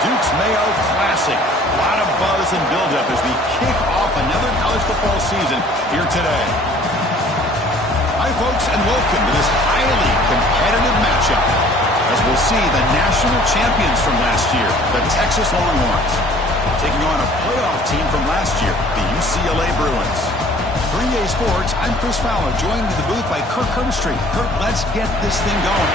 Duke's Mayo Classic. A lot of buzz and buildup as we kick off another college football season here today. Hi, folks, and welcome to this highly competitive matchup as we'll see the national champions from last year, the Texas Longhorns, taking on a playoff team from last year, the UCLA Bruins. For EA Sports, I'm Chris Fowler, joined in the booth by Kirk Herbstreit. Kirk, let's get this thing going.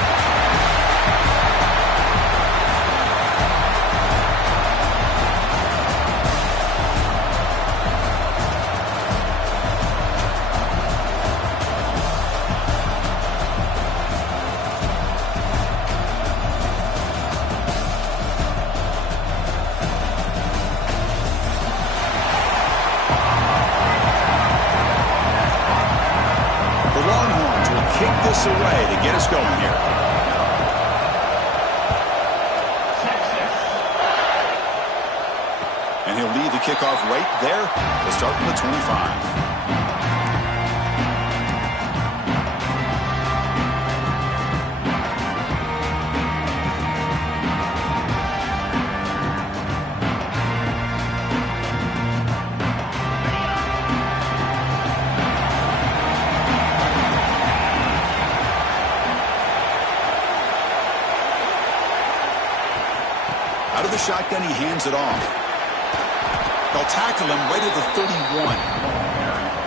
Kick this away to get us going here. And he'll lead the kickoff right there to start from the 25. Out of the shotgun, he hands it off. They'll tackle him right at the 31.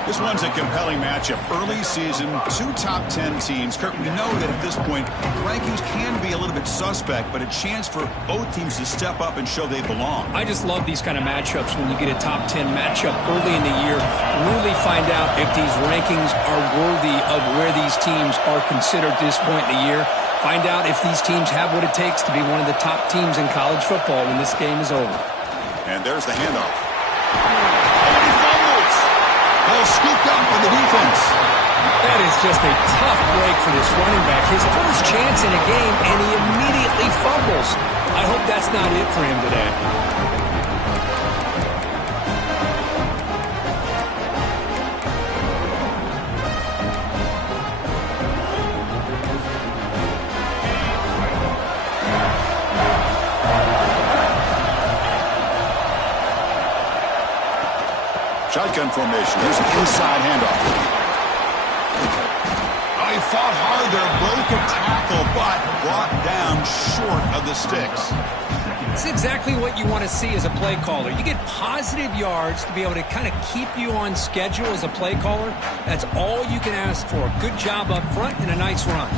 This one's a compelling matchup. Early season, two top 10 teams. Kirk, we know that at this point, rankings can be a little bit suspect, but a chance for both teams to step up and show they belong. I just love these kind of matchups when you get a top 10 matchup early in the year. Really find out if these rankings are worthy of where these teams are considered at this point in the year. Find out if these teams have what it takes to be one of the top teams in college football when this game is over. And there's the handoff. And he fumbles. Ball scooped up on the defense. That is just a tough break for this running back. His first chance in a game, and he immediately fumbles. I hope that's not it for him today. Shotgun formation. Here's an inside handoff. Oh, he fought hard there, broke a tackle, but brought down short of the sticks. It's exactly what you want to see as a play caller. You get positive yards to be able to kind of keep you on schedule as a play caller. That's all you can ask for. Good job up front and a nice run.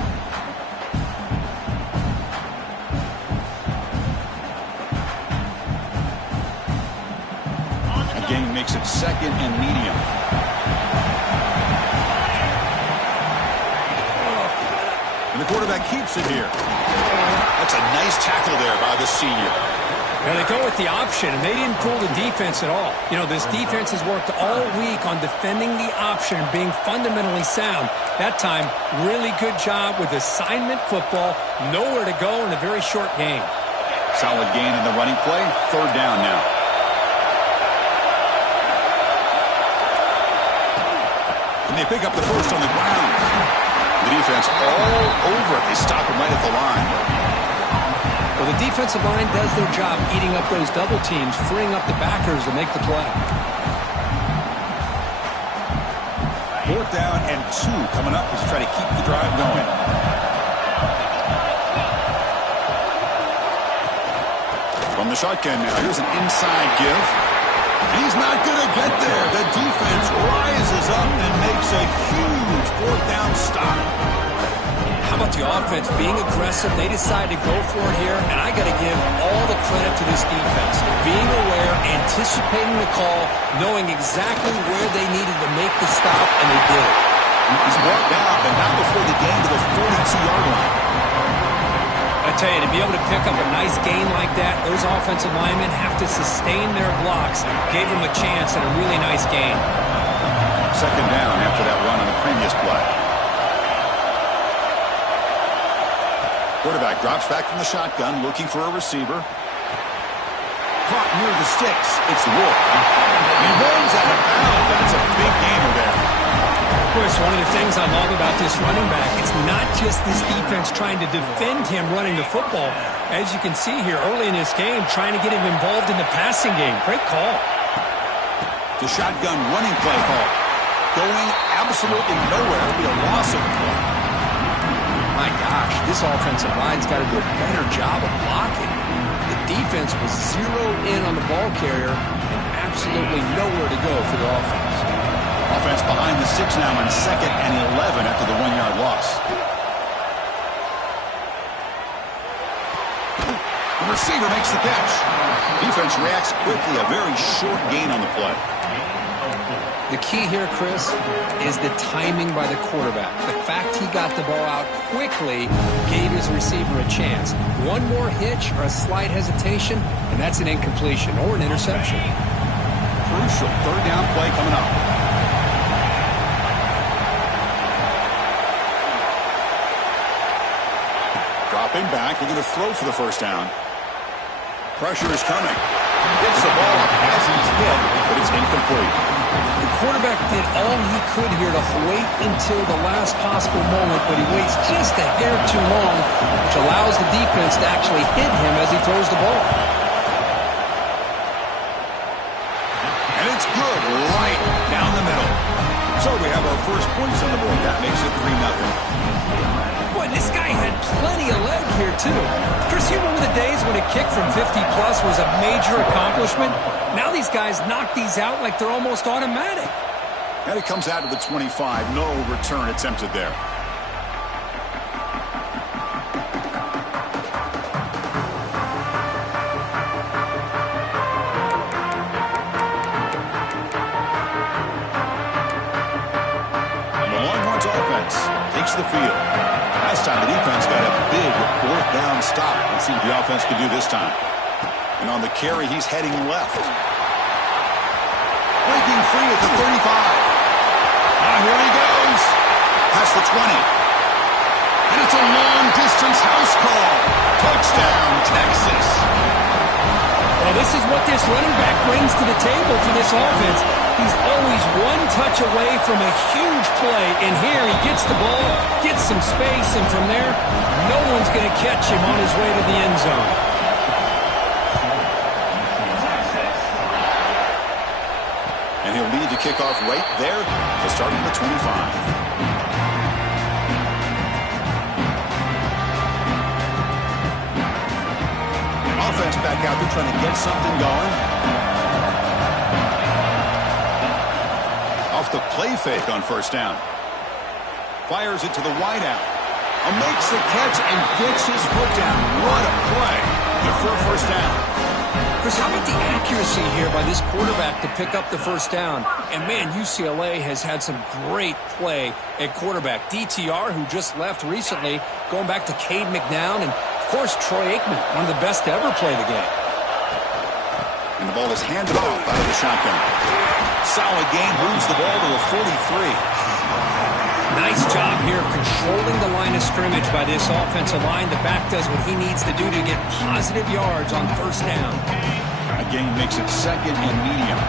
Game makes it second and medium. And the quarterback keeps it here. That's a nice tackle there by the senior. Now they go with the option, and they didn't fool the defense at all. You know, this defense has worked all week on defending the option and being fundamentally sound. That time, really good job with assignment football. Nowhere to go in a very short game. Solid gain in the running play. Third down now. And they pick up the first on the ground. The defense all over it. They stop him right at the line. Well, the defensive line does their job eating up those double teams, freeing up the backers to make the play. Fourth down and 2 coming up as they try to keep the drive going. From the shotgun now, here's an inside give. He's not going to get there. The defense rises up and makes a huge fourth down stop. How about the offense being aggressive? They decide to go for it here, and I got to give all the credit to this defense. Being aware, anticipating the call, knowing exactly where they needed to make the stop, and they did it. He's brought down, but not before the gain to the 42-yard line. I tell you, to be able to pick up a nice gain like that, those offensive linemen have to sustain their blocks. Gave them a chance and a really nice gain. Second down after that run on the previous play. Quarterback drops back from the shotgun, looking for a receiver. Caught near the sticks. It's Wolf. He runs out of bounds. That's a big gainer there. Chris, one of the things I love about this running back, it's not just this defense trying to defend him running the football. As you can see here early in this game, trying to get him involved in the passing game. Great call. The shotgun running play call. Going absolutely nowhere. It'll be a loss of play. My gosh, this offensive line's got to do a better job of blocking. The defense was zeroed in on the ball carrier and absolutely nowhere to go for the offense. Offense behind the 6 now on 2nd and 11 after the 1-yard loss. The receiver makes the catch. Defense reacts quickly. A very short gain on the play. The key here, Chris, is the timing by the quarterback. The fact he got the ball out quickly gave his receiver a chance. One more hitch or a slight hesitation, and that's an incompletion or an interception. Crucial 3rd down play coming up. Dropping back, looking to throw for the 1st down. Pressure is coming. Gets the ball as he's hit, but it's incomplete. The quarterback did all he could here to wait until the last possible moment, but he waits just a hair too long, which allows the defense to actually hit him as he throws the ball. And it's good right down the middle. So we have our first points on the board. That makes it 3-0. Boy, this guy had plenty of leg here, too. Chris, you remember the days when a kick from 50-plus was a major accomplishment? Now these guys knock these out like they're almost automatic. And it comes out to the 25. No return attempted there. And the Longhorns offense takes the field. Last time the defense got a big 4th down stop. Let's see what the offense can do this time. And on the carry, he's heading left. Breaking free at the 35. Here he goes. Past the 20. And it's a long-distance house call. Touchdown, Texas. Well, this is what this running back brings to the table for this offense. He's always one touch away from a huge play. And here he gets the ball, gets some space, and from there, no one's going to catch him on his way to the end zone. And he'll lead to kickoff right there to start at the 25. Offense back out there trying to get something going. Off the play fake on 1st down. Fires it to the wideout. Makes the catch and gets his foot down. What a play. Good for a 1st down. Chris, how about the accuracy here by this quarterback to pick up the 1st down? And, man, UCLA has had some great play at quarterback. DTR, who just left recently, going back to Cade McNown, and, of course, Troy Aikman, one of the best to ever play the game. And the ball is handed off out of the shotgun. Solid gain, moves the ball to the 43. Nice job here of controlling the line of scrimmage by this offensive line. The back does what he needs to do to get positive yards on 1st down. A gain makes it 2nd and medium.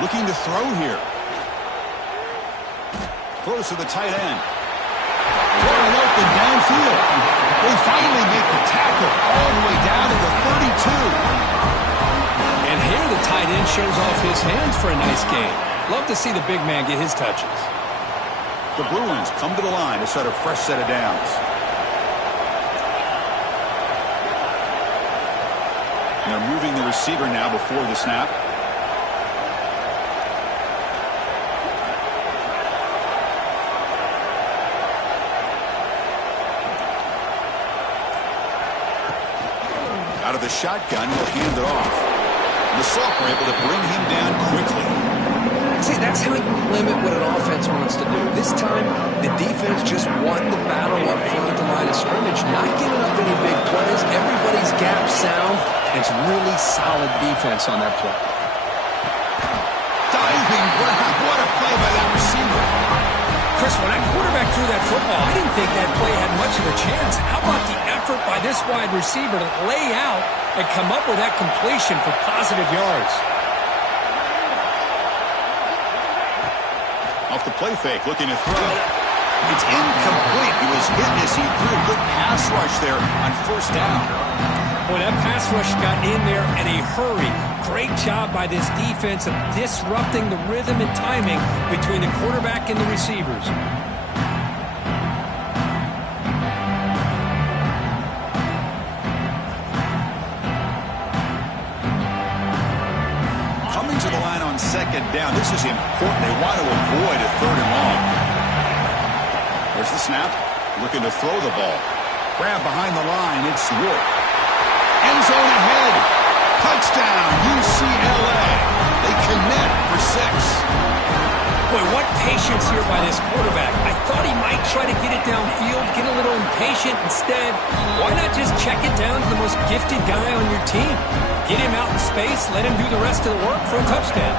Looking to throw here. Throws to the tight end. Wide open downfield. They finally make the tackle all the way down to the 32. And here the tight end shows off his hands for a nice game. Love to see the big man get his touches. The Bruins come to the line to set a fresh set of downs. And they're moving the receiver now before the snap. Out of the shotgun, he'll hand it off. The Salk were able to bring him down quickly. See, that's how you limit what an offense wants to do. This time, the defense just won the battle up front at the line of scrimmage, not giving up any big plays. Everybody's gap sound. It's really solid defense on that play. Diving grab. What a play by that receiver. Chris, when that quarterback threw that football, I didn't think that play had much of a chance. How about the effort effort by this wide receiver to lay out and come up with that completion for positive yards. Off the play fake, looking to throw. It's incomplete. He was hit as he threw a good pass rush there on first down. Boy, that pass rush got in there in a hurry. Great job by this defense of disrupting the rhythm and timing between the quarterback and the receivers. Coming to the line on second down. This is important. They want to avoid a third and long. There's the snap. Looking to throw the ball. Grab behind the line. It's Ward. End zone ahead. Touchdown, UCLA. They connect for 6. Boy, what patience here by this quarterback. I thought he might try to get it downfield, get a little impatient. Instead, why not just check it down to the most gifted guy on your team? Get him out in space, let him do the rest of the work for a touchdown.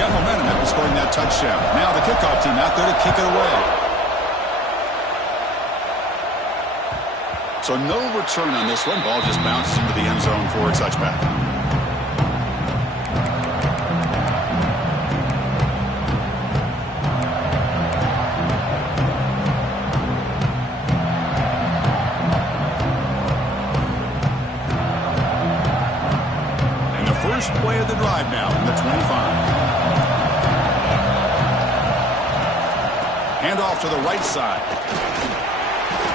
Got momentum after scoring that touchdown. Now the kickoff team out there to kick it away. So no return on this one. Ball just bounces into the end zone for a touchback. And the first play of the drive now from the 25. Hand off to the right side.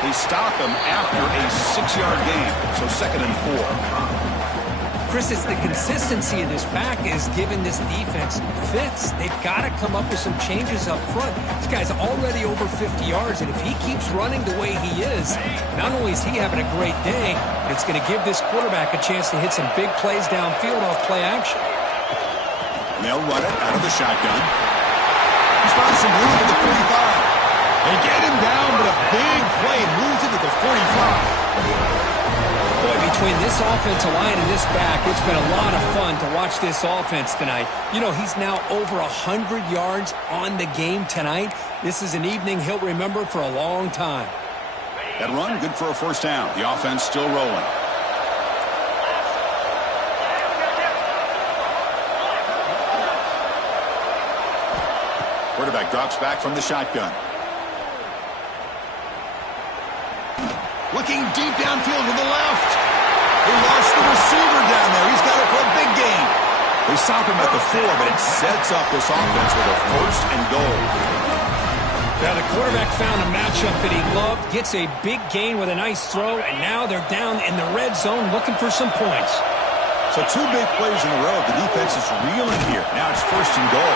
They stop him after a 6-yard gain, so 2nd and 4. Chris, it's the consistency of this back is giving this defense fits. They've got to come up with some changes up front. This guy's already over 50 yards, and if he keeps running the way he is, not only is he having a great day, but it's going to give this quarterback a chance to hit some big plays downfield off play action. And they'll run it out of the shotgun. He's found some room at the 45. They get him down, but a big play moves into the 45. Boy, between this offensive line and this back, it's been a lot of fun to watch this offense tonight. You know, he's now over 100 yards on the game tonight. This is an evening he'll remember for a long time. That run, good for a first down. The offense still rolling. Quarterback drops back from the shotgun. Looking deep downfield to the left. They lost the receiver down there. He's got it for a big gain. They stop him at the 4, but it sets up this offense with a 1st and goal. Now the quarterback found a matchup that he loved, gets a big gain with a nice throw, and now they're down in the red zone looking for some points. So 2 big plays in a row. The defense is reeling here. Now it's 1st and goal.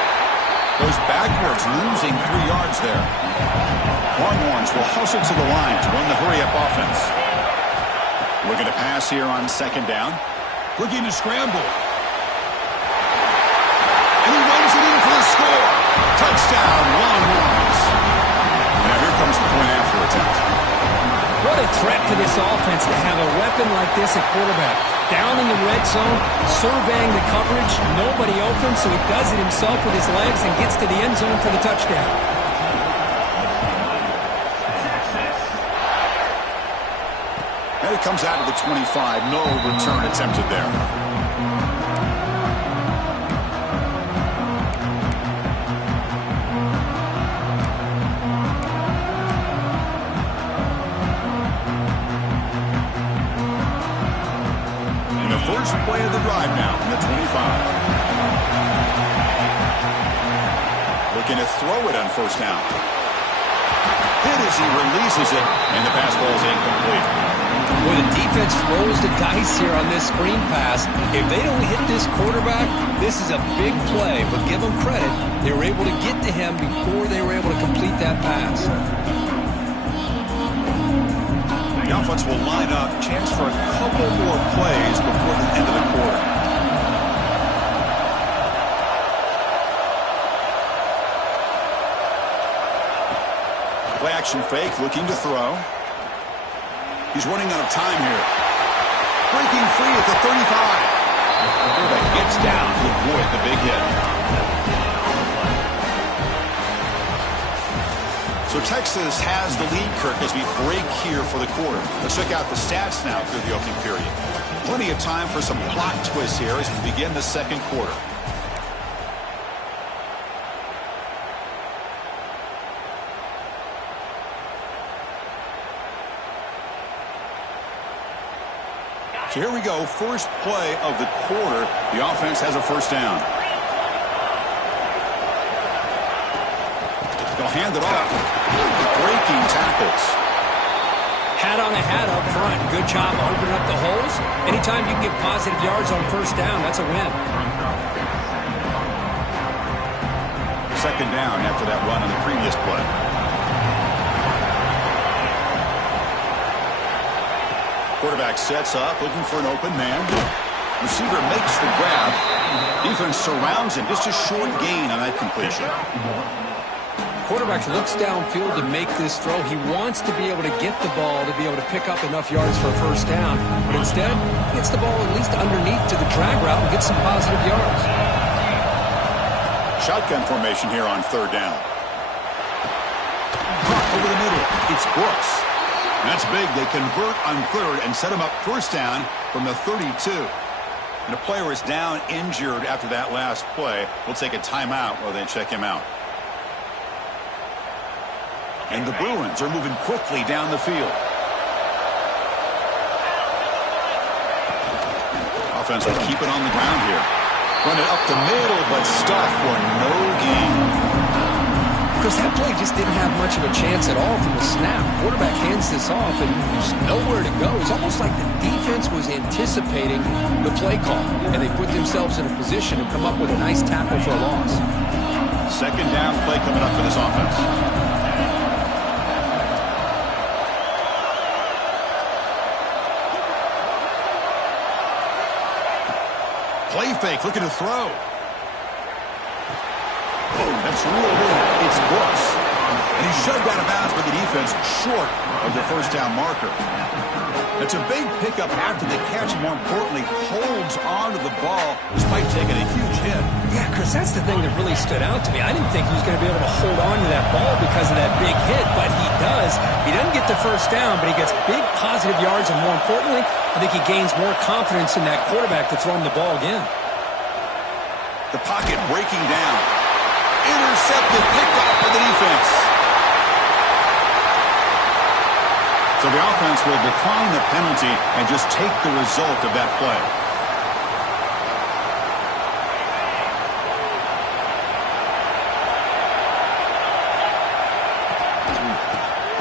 Goes backwards, losing 3 yards there. Longhorns will hustle to the line to run the hurry-up offense. Looking to pass here on 2nd down. Looking to scramble. And he runs it in for the score. Touchdown, Longhorns. Now here comes the point after attempt. What a threat to this offense to have a weapon like this at quarterback. Down in the red zone, surveying the coverage, nobody open, so he does it himself with his legs and gets to the end zone for the touchdown. And it comes out of the 25. No return attempted there. And the first play of the drive now from the 25. Looking to throw it on 1st down. Hit as he releases it, and the pass ball is incomplete. Well, the defense rolls the dice here on this screen pass. If they don't hit this quarterback, this is a big play. But give them credit, they were able to get to him before they were able to complete that pass. The offense will line up. Chance for a couple more plays before the end of the quarter. Play action fake, looking to throw. He's running out of time here. Breaking free at the 35. Quarterback gets down to avoid the big hit. So So Texas has the lead, Kirk, as we break here for the quarter. Let's check out the stats now through the opening period. Plenty of time for some plot twists here as we begin the second quarter. So here we go, first play of the quarter. The offense has a first down. They'll hand it off. Breaking tackles. Hat on a hat up front. Good job opening up the holes. Anytime you can get positive yards on first down, that's a win. Second down after that run on the previous play. Quarterback sets up, looking for an open man. Receiver makes the grab. Defense surrounds him. Just a short gain on that completion. Quarterback looks downfield to make this throw. He wants to be able to get the ball to be able to pick up enough yards for a first down. But instead, he gets the ball at least underneath to the drag route and gets some positive yards. Shotgun formation here on third down. Over the middle, it's Brooks. That's big. They convert on third and set him up first down from the 32. And the player is down injured after that last play. We'll take a timeout while they check him out. And the Bruins are moving quickly down the field. Offense will keep it on the ground here. Run it up the middle, but stuffed for no gain. Because that play just didn't have much of a chance at all from the snap. Quarterback hands this off, and there's nowhere to go. It's almost like the defense was anticipating the play call, and they put themselves in a position to come up with a nice tackle for a loss. Second down play coming up for this offense. Play fake, looking to throw. Oh, that's real big. It's Brooks. And he's shoved out of bounds by the defense short of the first down marker. That's a big pickup after the catch, and more importantly, holds on to the ball despite taking a huge hit. Yeah, Chris, that's the thing that really stood out to me. I didn't think he was going to be able to hold on to that ball because of that big hit, but he does. He doesn't get the first down, but he gets big positive yards, and more importantly, I think he gains more confidence in that quarterback to throw him the ball again. The pocket breaking down. Intercepted, picked off by the defense. So the offense will decline the penalty and just take the result of that play.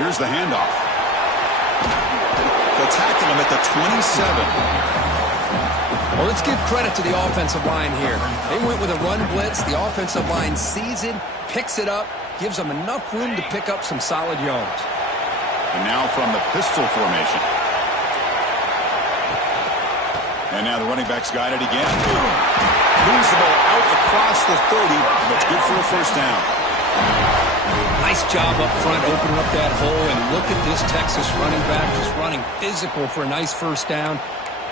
Here's the handoff. They'll tackle him at the 27. Well, let's give credit to the offensive line here. They went with a run blitz. The offensive line sees it, picks it up, gives them enough room to pick up some solid yards. And now from the pistol formation. And now the running back's got it again. Moves the ball out across the 30. That's good for a first down. Nice job up front, opening up that hole. And look at this Texas running back just running physical for a nice first down.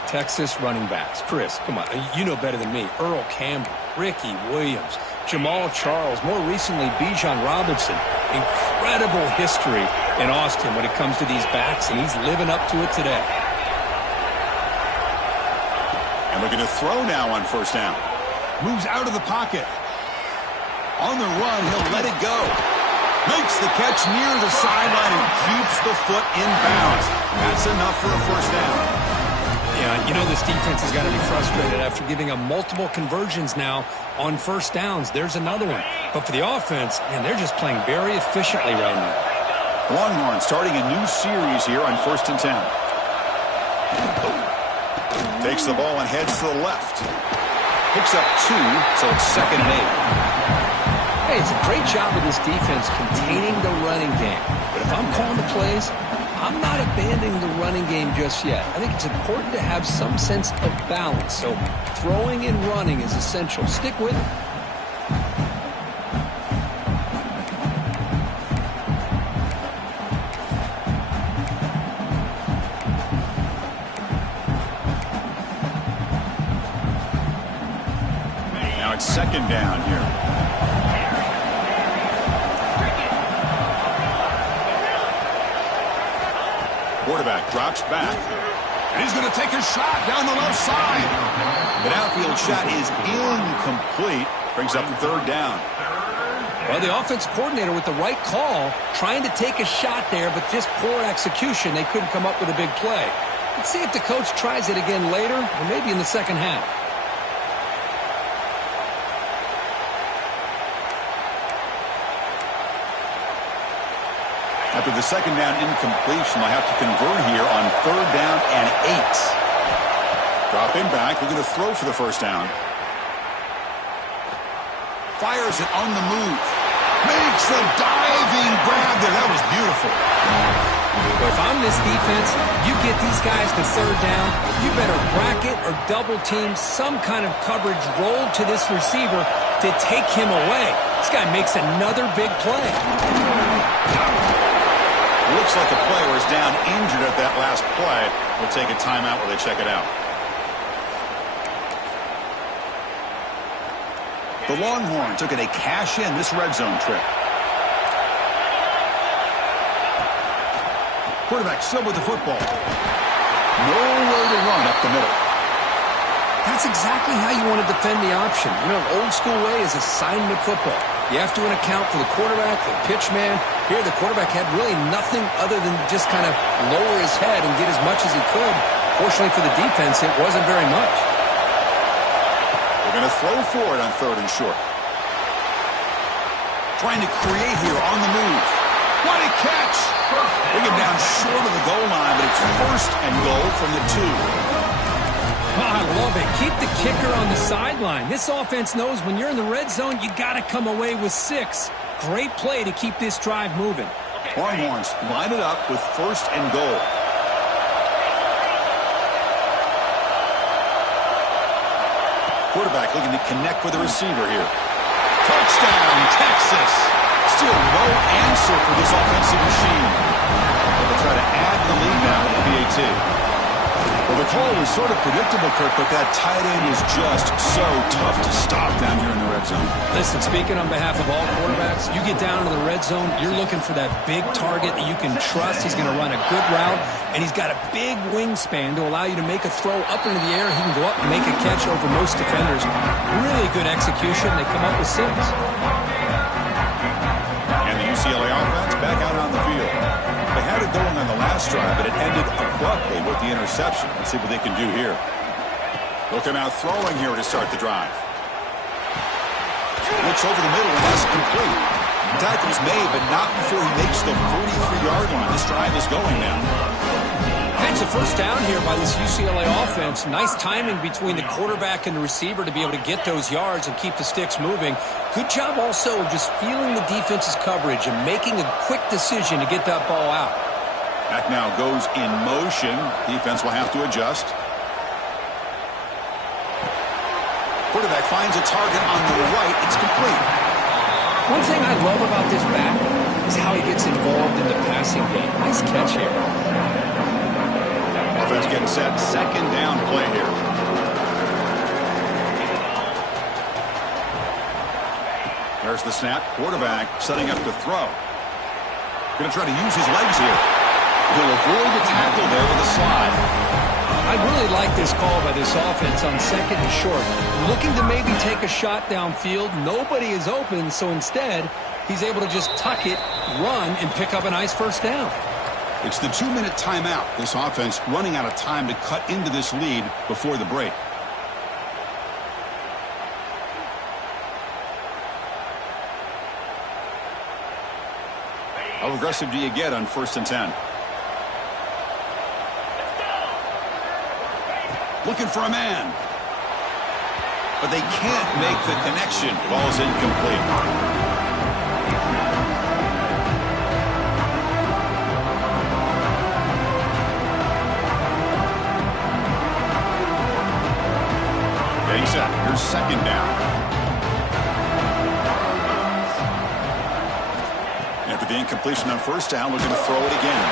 Texas running backs. Chris, come on. You know better than me. Earl Campbell, Ricky Williams, Jamal Charles, more recently Bijan Robinson. Incredible history in Austin when it comes to these backs, and he's living up to it today. And looking to throw now on first down. Moves out of the pocket. On the run, he'll let it go. Makes the catch near the sideline and keeps the foot in bounds. That's enough for a first down. Yeah, you know this defense has got to be frustrated after giving them multiple conversions now on first downs. There's another one. But for the offense, man, they're just playing very efficiently right now. Longhorns starting a new series here on 1st and 10. Takes the ball and heads to the left. Picks up 2, so it's 2nd and 8. Hey, it's a great job of this defense containing the running game. But if I'm calling the plays, I'm not abandoning the running game just yet. I think it's important to have some sense of balance. So throwing and running is essential. Stick with it. Now it's 2nd down here. quarterback drops back. And he's going to take a shot down the left side. The downfield shot is incomplete. Brings up third down. Well, the offense coordinator with the right call, trying to take a shot there, but just poor execution. They couldn't come up with a big play. Let's see if the coach tries it again later, or maybe in the second half. After the second down incompletion, they'll have to convert here on third down and 8. Dropping back, we're going to throw for the first down. Fires it on the move. Makes the diving grab there. That was beautiful. Well, if I'm this defense, you get these guys to third down, you better bracket or double team some kind of coverage roll to this receiver to take him away. This guy makes another big play. Looks like a player is down injured at that last play. We'll take a timeout while they check it out. The Longhorns took it a cash-in this red zone trip. Quarterback still with the football. Nowhere to run up the middle. That's exactly how you want to defend the option. You know, old school way is assignment football. You have to account for the quarterback, the pitch man. Here, the quarterback had really nothing other than just kind of lower his head and get as much as he could. Fortunately for the defense, it wasn't very much. They're going to throw for it on third and short. Trying to create here on the move. What a catch! Bring him down short of the goal line, but it's first and goal from the 2. Oh, I love it. Keep the kicker on the sideline. This offense knows when you're in the red zone, you got to come away with 6. Great play to keep this drive moving. Longhorns line it up with first and goal. Quarterback looking to connect with the receiver here. Touchdown, Texas. Still no answer for this offensive machine. They'll try to add the lead now with the PAT. Well, the call was sort of predictable, Kirk, but that tight end is just so tough to stop down here in the red zone. Listen, speaking on behalf of all quarterbacks, you get down to the red zone, you're looking for that big target that you can trust. He's going to run a good route, and he's got a big wingspan to allow you to make a throw up into the air. He can go up and make a catch over most defenders. Really good execution. They come up with 6. And the UCLA offense back out on the field. They had it going on the last drive, but it ended abruptly with the interception. Let's see what they can do here. Looking out throwing here to start the drive. Looks over the middle, and that's complete. Tackle's made, but not before he makes the 43-yard line. This drive is going now. That's a first down here by this UCLA offense. Nice timing between the quarterback and the receiver to be able to get those yards and keep the sticks moving. Good job also of just feeling the defense's coverage and making a quick decision to get that ball out. Back now goes in motion. Defense will have to adjust. Quarterback finds a target on the right. It's complete. One thing I love about this back is how he gets involved in the passing game. Nice catch here. Offense getting set. Second down play here. There's the snap. Quarterback setting up to throw. Going to try to use his legs here. He'll avoid the tackle there with a slide. I really like this call by this offense on second and short. Looking to maybe take a shot downfield. Nobody is open, so instead, he's able to just tuck it, run, and pick up a nice first down. It's the 2-minute timeout. This offense running out of time to cut into this lead before the break. How aggressive do you get on 1st and 10? Looking for a man. But they can't make the connection. Ball's incomplete. Getting set. Here's second down. After the incompletion on first down, we're going to throw it again.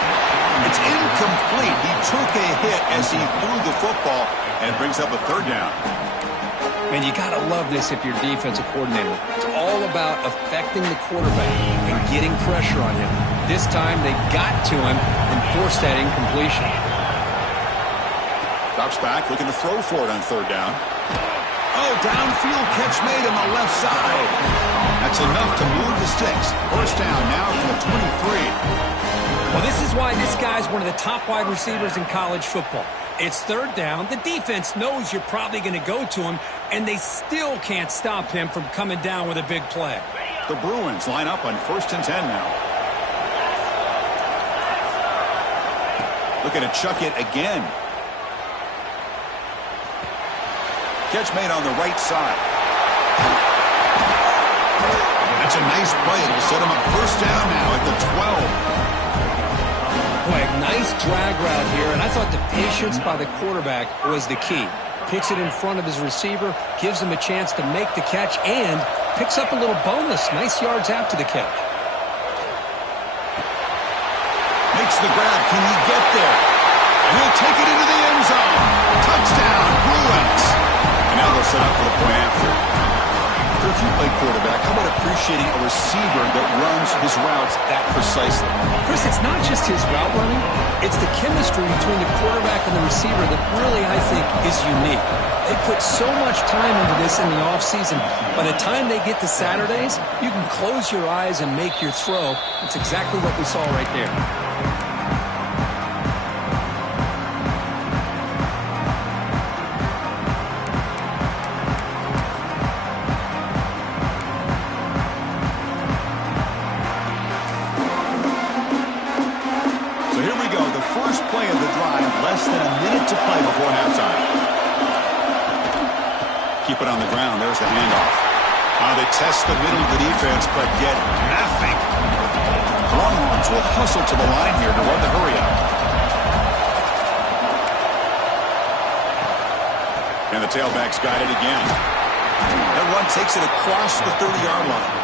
It's incomplete. He took a hit as he threw the football and brings up a third down. Man, you got to love this if you're defensive coordinator. It's all about affecting the quarterback and getting pressure on him. This time they got to him and forced that incompletion. Drops back, looking to throw for it on third down. Oh, downfield catch made on the left side. That's enough to move the sticks. First down now from the 23. Well, this is why this guy's one of the top wide receivers in college football. It's third down. The defense knows you're probably going to go to him, and they still can't stop him from coming down with a big play. The Bruins line up on 1st and 10 now. Looking to chuck it again. Catch made on the right side. That's a nice play. It'll set him up first down now at the 12. Boy, a nice drag route here, and I thought the patience by the quarterback was the key. Puts it in front of his receiver, gives him a chance to make the catch, and picks up a little bonus. Nice yards after the catch. Makes the grab. Can he get there? And he'll take it into the end zone. Touchdown, Bruins. And now they'll set up for the point after. If you play quarterback, how about appreciating a receiver that runs his routes that precisely? Chris, it's not just his route running. It's the chemistry between the quarterback and the receiver that really, I think, is unique. They put so much time into this in the offseason. By the time they get to Saturdays, you can close your eyes and make your throw. It's exactly what we saw right there. Keep it on the ground. There's the handoff. They test the middle of the defense, but get nothing. Longhorns will hustle to the line here to run the hurry up. And the tailback's got it again. That run takes it across the 30-yard line.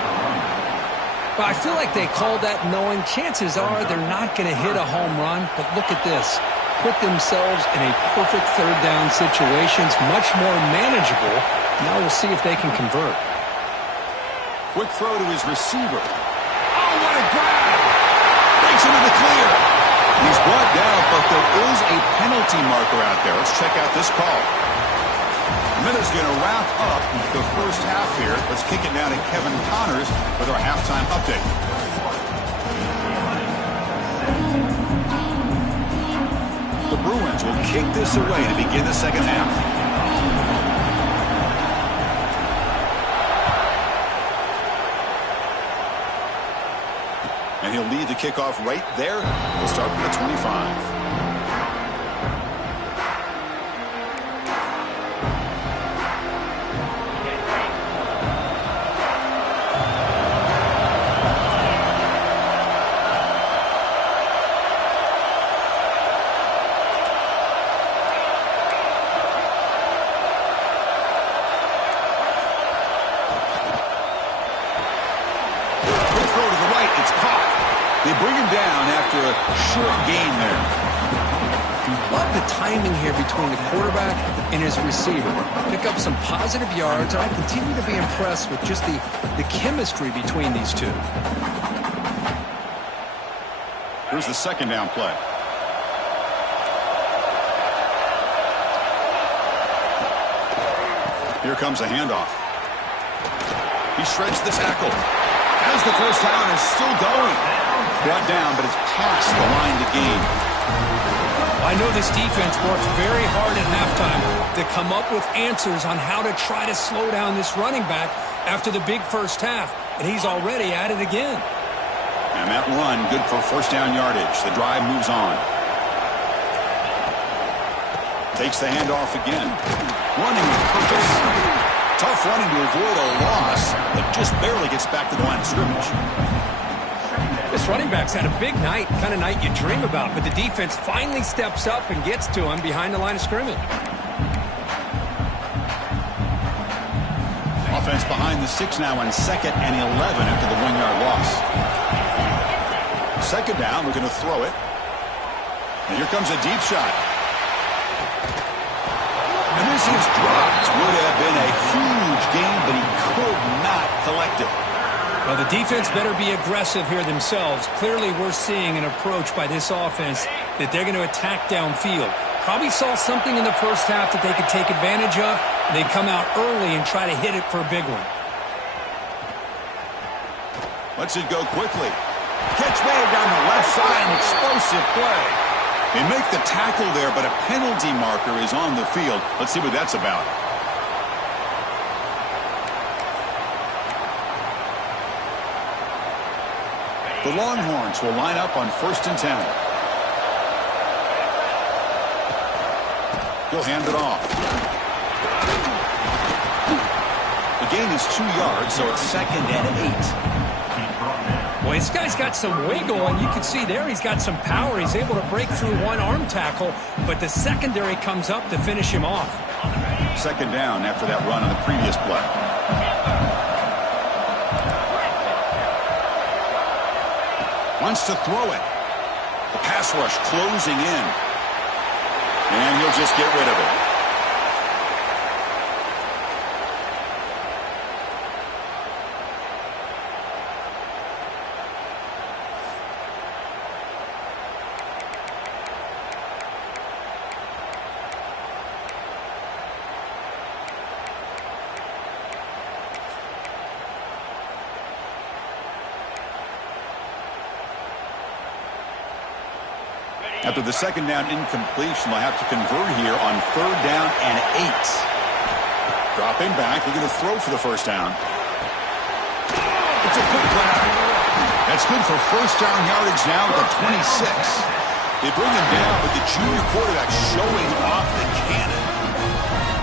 Well, I feel like they called that knowing chances are they're not going to hit a home run, but look at this. Put themselves in a perfect third down situation. It's much more manageable. Now we'll see if they can convert. Quick throw to his receiver. Oh, what a grab! Breaks into the clear. He's brought down, but there is a penalty marker out there. Let's check out this call. Minutes going to wrap up the first half here. Let's kick it down to Kevin Connors with our halftime update. The Bruins will kick this away to begin the second half. And he'll lead the kickoff right there. We'll start from the 25. They bring him down after a short gain there. Love the timing here between the quarterback and his receiver. Pick up some positive yards, and I continue to be impressed with just the chemistry between these two. Here's the second down play. Here comes a handoff. He shreds the tackle. As the first down is still going. Brought down, but it's past the line to gain. I know this defense works very hard at halftime to come up with answers on how to try to slow down this running back after the big first half, and he's already at it again. And that run, good for first down yardage. The drive moves on. Takes the handoff again. Running with purpose. Tough running to avoid a loss, but just barely gets back to the line of scrimmage. This running back's had a big night, kind of night you dream about, but the defense finally steps up and gets to him behind the line of scrimmage. Offense behind the 6 now on 2nd and 11 after the 1-yard loss. Second down, we're going to throw it. And here comes a deep shot. And this is dropped. Would have been a huge gain, but he could not collect it. Well, the defense better be aggressive here themselves. Clearly, we're seeing an approach by this offense that they're going to attack downfield. Probably saw something in the first half that they could take advantage of. They come out early and try to hit it for a big one. Lets it go quickly. Catch made down the left side, an explosive play. They make the tackle there, but a penalty marker is on the field. Let's see what that's about. The Longhorns will line up on 1st and 10. He'll hand it off. The gain is 2 yards, so it's 2nd and 8. Boy, this guy's got some wiggle, and you can see there he's got some power. He's able to break through one arm tackle, but the secondary comes up to finish him off. 2nd down after that run on the previous play. Wants to throw it. The pass rush closing in. And he'll just get rid of it. After the 2nd down incompletion, they'll have to convert here on 3rd down and 8. Dropping back, looking to throw for the 1st down. It's a quick grab. That's good for 1st down yardage now at the 26. They bring him down, but the junior quarterback showing off the cannon.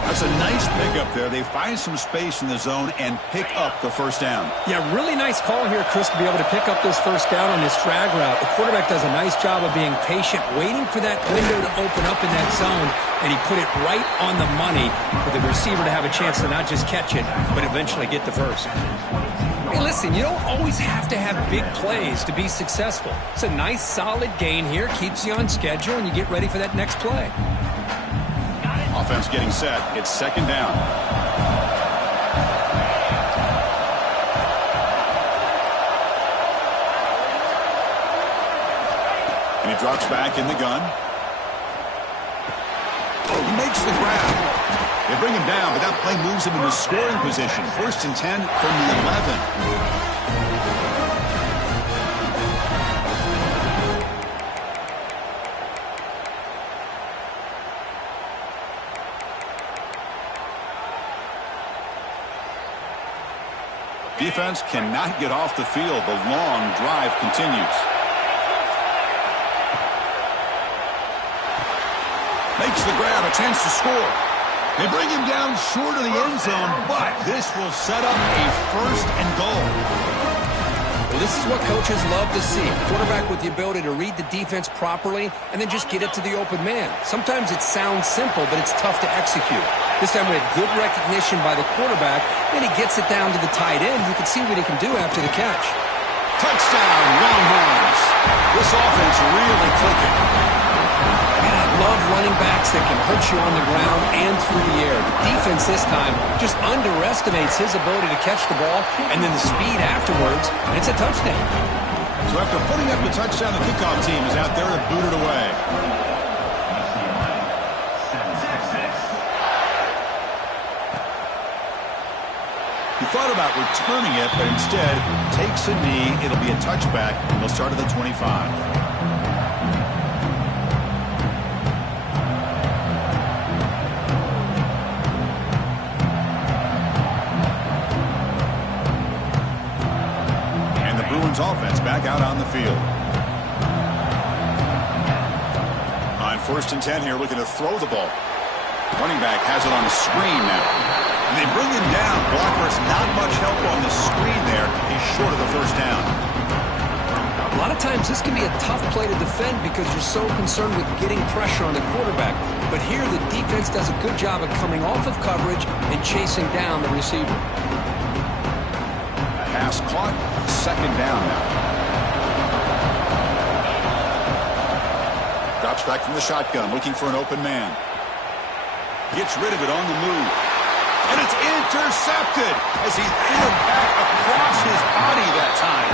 That's a nice pickup there. They find some space in the zone and pick up the 1st down. Yeah, really nice call here, Chris, to be able to pick up this 1st down on this drag route. The quarterback does a nice job of being patient, waiting for that window to open up in that zone, and he put it right on the money for the receiver to have a chance to not just catch it, but eventually get the first. Hey, listen, you don't always have to have big plays to be successful. It's a nice, solid gain here, keeps you on schedule, and you get ready for that next play. Offense getting set. It's 2nd down. And he drops back in the gun. He makes the grab. They bring him down, but that play moves him into scoring position. 1st and 10 from the 11. Defense cannot get off the field. The long drive continues. Makes the grab, a chance to score. They bring him down short of the end zone, but this will set up a 1st and goal. Well, this is what coaches love to see. Quarterback with the ability to read the defense properly and then just get it to the open man. Sometimes it sounds simple, but it's tough to execute. This time we have good recognition by the quarterback, and he gets it down to the tight end. You can see what he can do after the catch. Touchdown, Longhorns. This offense really clicking. And I love running backs that can hurt you on the ground and through the air. The defense this time just underestimates his ability to catch the ball, and then the speed afterwards, and it's a touchdown. So after putting up the touchdown, the kickoff team is out there to boot it away. He thought about returning it, but instead takes a knee. It'll be a touchback. They'll start at the 25. And the Bruins offense back out on the field. On 1st and 10 here, looking to throw the ball. Running back has it on the screen now. And they bring him down. Blockers, not much help on the screen there. He's short of the 1st down. A lot of times this can be a tough play to defend because you're so concerned with getting pressure on the quarterback. But here the defense does a good job of coming off of coverage and chasing down the receiver. Pass caught. 2nd down now. Drops back from the shotgun, looking for an open man. Gets rid of it on the move. And it's intercepted as he threw it back across his body that time.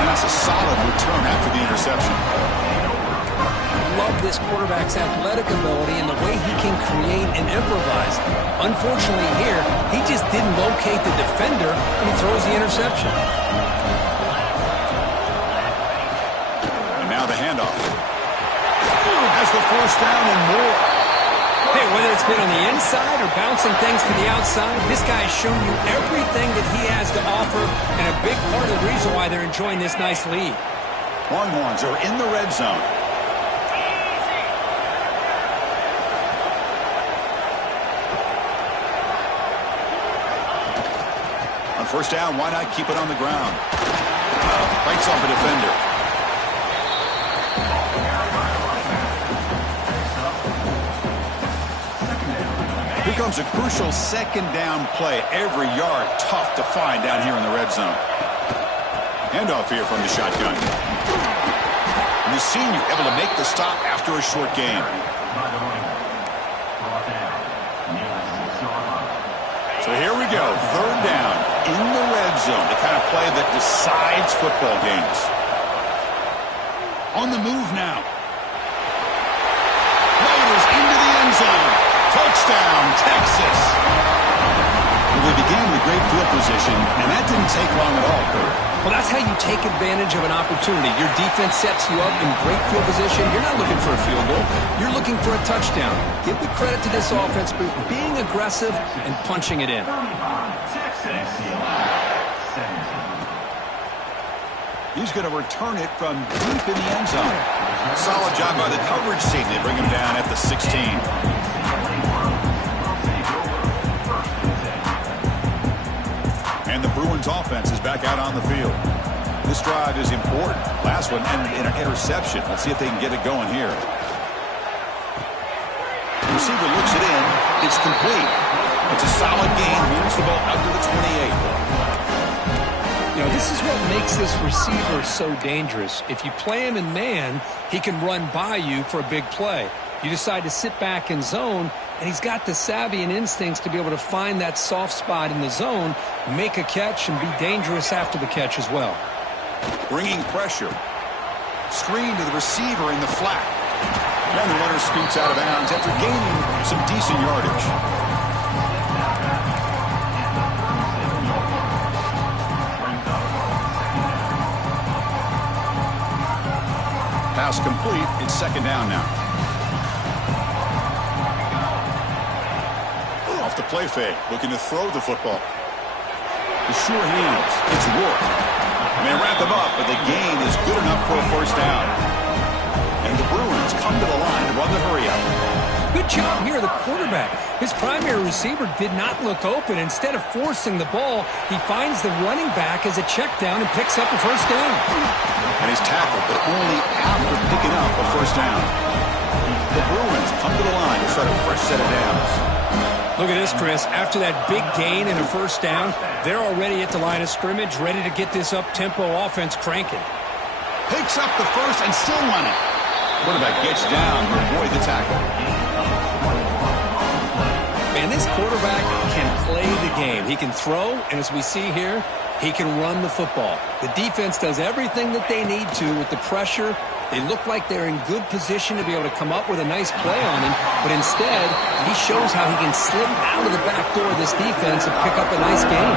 And that's a solid return after the interception. Love this quarterback's athletic ability and the way he can create and improvise. Unfortunately here, he just didn't locate the defender when he throws the interception. And now the handoff. Has the first down and more. Hey, whether it's been on the inside or bouncing things to the outside, this guy has shown you everything that he has to offer and a big part of the reason why they're enjoying this nice lead. Longhorns are in the red zone. On first down, why not keep it on the ground? Bites off a defender. Here comes a crucial second down play. Every yard tough to find down here in the red zone. Handoff here from the shotgun. And the senior able to make the stop after a short gain. So here we go, third down in the red zone, the kind of play that decides football games. On the move now. Loaders into the end zone. Touchdown, Texas. Well, they began with great field position, and that didn't take long at all, Kurt. Well, that's how you take advantage of an opportunity. Your defense sets you up in great field position. You're not looking for a field goal. You're looking for a touchdown. Give the credit to this offense for being aggressive and punching it in. He's going to return it from deep in the end zone. Solid job by the coverage team. They bring him down at the 16. And the Bruins offense is back out on the field. This drive is important. Last one ended in an interception. Let's see if they can get it going here. The receiver looks it in. It's complete. It's a solid gain. Moves the ball out to the 28. You know, this is what makes this receiver so dangerous. If you play him in man, he can run by you for a big play. You decide to sit back in zone, and he's got the savvy and instincts to be able to find that soft spot in the zone, make a catch, and be dangerous after the catch as well. Bringing pressure. Screen to the receiver in the flat. And the runner scoots out of bounds after gaining some decent yardage. Pass complete. It's second down now. Off the play fake, looking to throw the football. The sure hands. It's Rourke. And they wrap him up, but the gain is good enough for a first down. And the Bruins come to the line to run the hurry-up. Good job here, the quarterback. His primary receiver did not look open. Instead of forcing the ball, he finds the running back as a check down and picks up a first down. And he's tackled, but only after picking up a first down. The Bruins come to the line to start a fresh set of downs. Look at this, Chris. After that big gain and a first down, they're already at the line of scrimmage, ready to get this up-tempo offense cranking. Picks up the first and still running. Quarterback gets down to avoid the tackle. Man, this quarterback can play the game. He can throw, and as we see here, he can run the football. The defense does everything that they need to with the pressure. They look like they're in good position to be able to come up with a nice play on him, but instead, he shows how he can slip out of the back door of this defense and pick up a nice gain.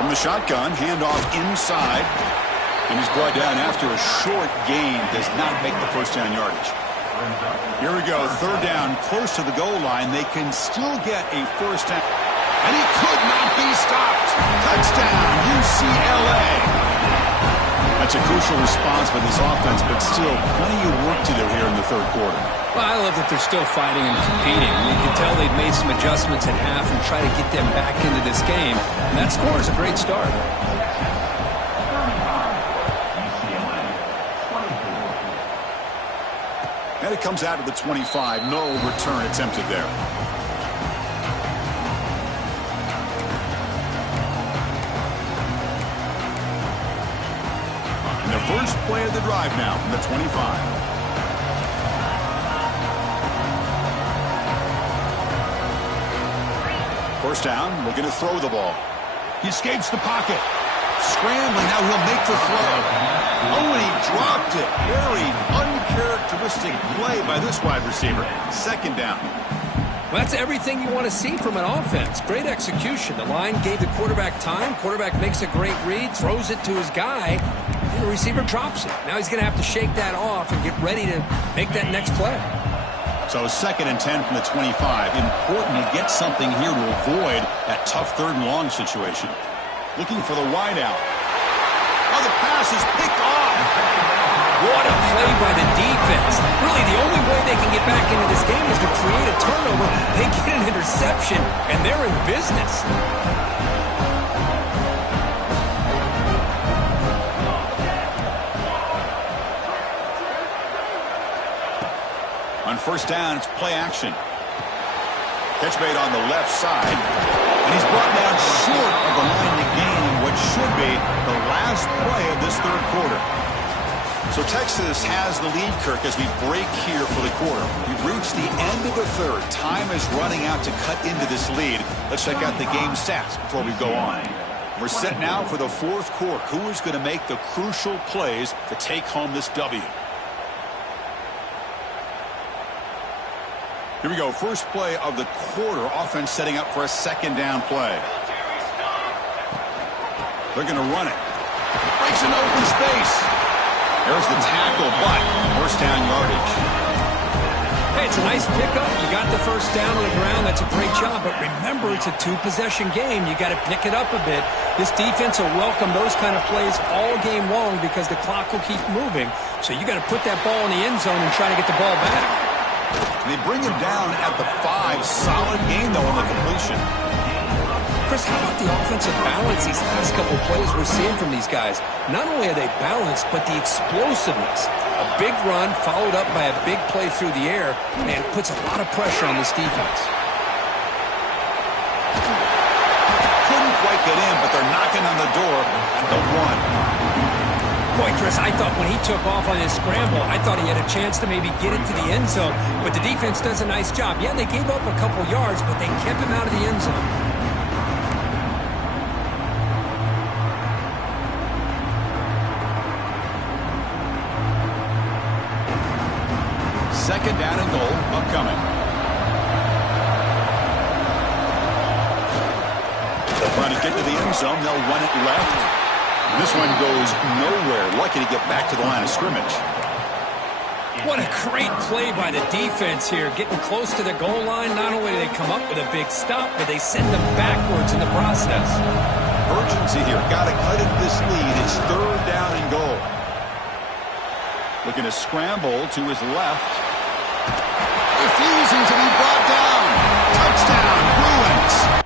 From the shotgun, handoff inside, and he's brought down after a short gain. Does not make the first down yardage. Here we go, third down, close to the goal line. They can still get a first down. And he could not be stopped. Touchdown, UCLA. That's a crucial response by this offense, but still plenty of work to do here in the third quarter. Well, I love that they're still fighting and competing. You can tell they've made some adjustments at half and try to get them back into this game. And that score is a great start. And it comes out of the 25. No return attempted there. And the first play of the drive now from the 25. First down, looking to throw the ball. He escapes the pocket. Scrambling, now he'll make the throw. Oh, and he dropped it. Very uncharacteristic play by this wide receiver. Second down. Well, that's everything you want to see from an offense. Great execution. The line gave the quarterback time. Quarterback makes a great read, throws it to his guy, and the receiver drops it. Now he's going to have to shake that off and get ready to make that next play. So 2nd and 10 from the 25. Important to get something here to avoid that tough 3rd and long situation. Looking for the wide out. Oh, the pass is picked off. What a play by the defense. Really, the only way they can get back into this game is to create a turnover. They get an interception, and they're in business. On first down, it's play action. Catch made on the left side. And he's brought down short of the line to gain what should be the last play of this 3rd quarter. So Texas has the lead, Kirk, as we break here for the quarter. We've reached the end of the 3rd. Time is running out to cut into this lead. Let's check out the game stats before we go on. We're set now for the 4th quarter. Who is going to make the crucial plays to take home this W? Here we go. First play of the quarter. Offense setting up for a 2nd down play. They're going to run it. Breaks into open space. There's the tackle, but first down yardage. Hey, it's a nice pickup. You got the first down on the ground. That's a great job. But remember, it's a 2-possession game. You got to pick it up a bit. This defense will welcome those kind of plays all game long because the clock will keep moving. So you got to put that ball in the end zone and try to get the ball back. They bring him down at the 5. Solid game, though, on the completion. Chris, how about the offensive balance these last couple plays we're seeing from these guys? Not only are they balanced, but the explosiveness. A big run followed up by a big play through the air, and puts a lot of pressure on this defense. Couldn't quite get in, but they're knocking on the door at the 1. Boy, Chris, I thought when he took off on his scramble, I thought he had a chance to maybe get it to the end zone, but the defense does a nice job. Yeah, they gave up a couple yards, but they kept him out of the end zone. Second down and goal upcoming. Trying to get to the end zone. They'll run it left. This one goes nowhere. Lucky to get back to the line of scrimmage. What a great play by the defense here. Getting close to the goal line. Not only do they come up with a big stop, but they send them backwards in the process. Urgency here. Got to cut into this lead. It's 3rd down and goal. Looking to scramble to his left. Refusing to be brought down. Touchdown, Bruins.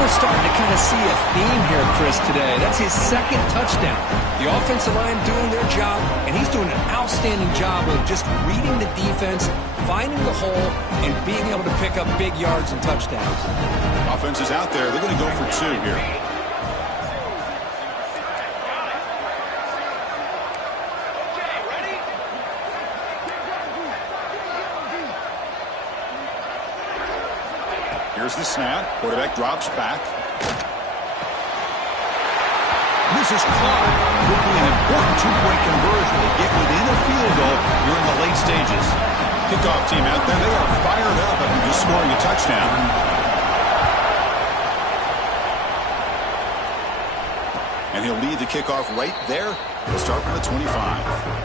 We're starting to kind of see a theme here, Chris, today. That's his 2nd touchdown. The offensive line doing their job, and he's doing an outstanding job of just reading the defense, finding the hole, and being able to pick up big yards and touchdowns. Offense is out there. They're going to go for 2 here. Here's the snap. Quarterback drops back. This is caught. Could be an important 2-point conversion to get within a field goal here in the late stages. Kickoff team out there. They are fired up after just scoring a touchdown. And he'll lead the kickoff right there. He'll start from the 25.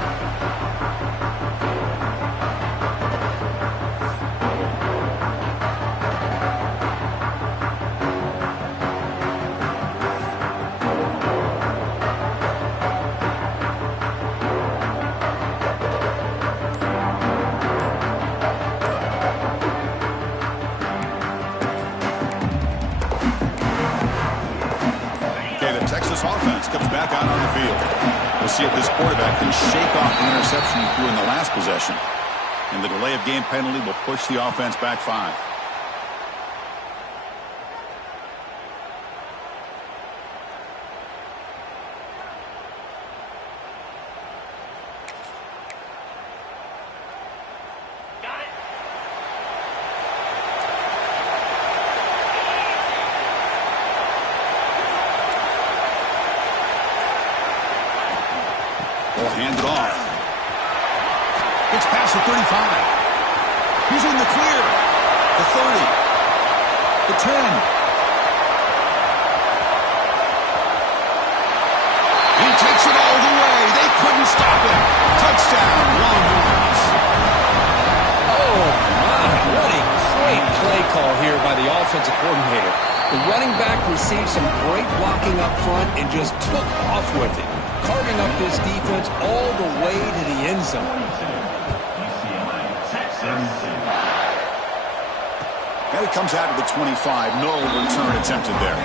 on the field. We'll see if this quarterback can shake off the interception he threw in the last possession. And the delay of game penalty will push the offense back 5. Hand it off. It's past the 35. He's in the clear. The 30. The 10. He takes it all the way. They couldn't stop him. Touchdown, Longhorns. Oh, my. What a great play call here by the offensive coordinator. The running back received some great blocking up front and just took off with it, carving up this defense all the way to the end zone. And it comes out of the 25. No return attempted there.